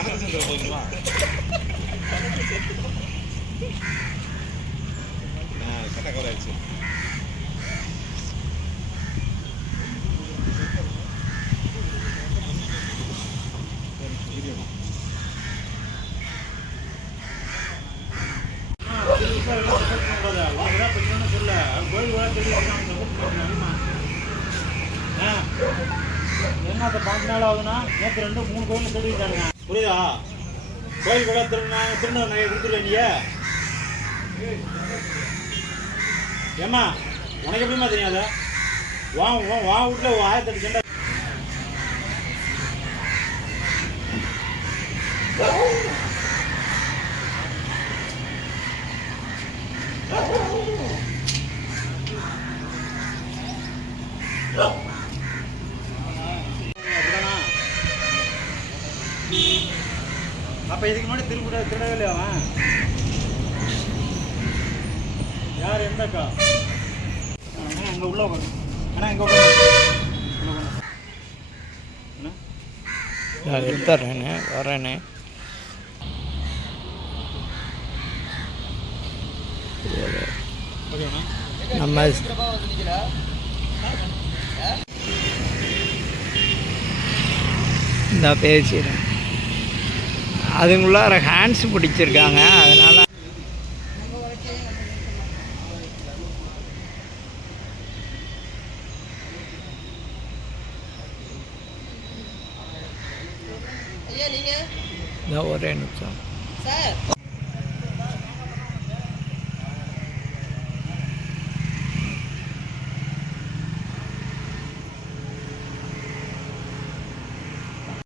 கணக்கு செஞ்சு போதுமா கட்ட கவர் ஆயிடுச்சு என்ன அந்த பாஞ்சு நாள் ஆகுதுன்னா நேற்று ரெண்டு மூணு கோயில் திருடிட்டாங்க புரியுதா? கோயில் கூட திருடினா திருட நகையை கொடுத்துருவேன் நீ ஏம்மா உனக்கு எப்படிமா தெரியாத வா வா வா வீட்டில் ஆயிரத்தெட்டு சண்டை. அப்படிதானா? அப்ப இதுக்கு முன்னாடி திருப்பூர் திருடவே இல்லையா அவன்? யார் எந்த அக்கா? அங்க உள்ள உட்காரு அண்ணா இங்க உட்காரு நான் வரேண்ணே ஓகேண்ணா நம்ம இந்த பேசிடுறேன். அதுங்குள்ளார ஹேண்ட்ஸ் பிடிச்சிருக்காங்க அதனால இந்த ஒரே நிமிஷம். சார்.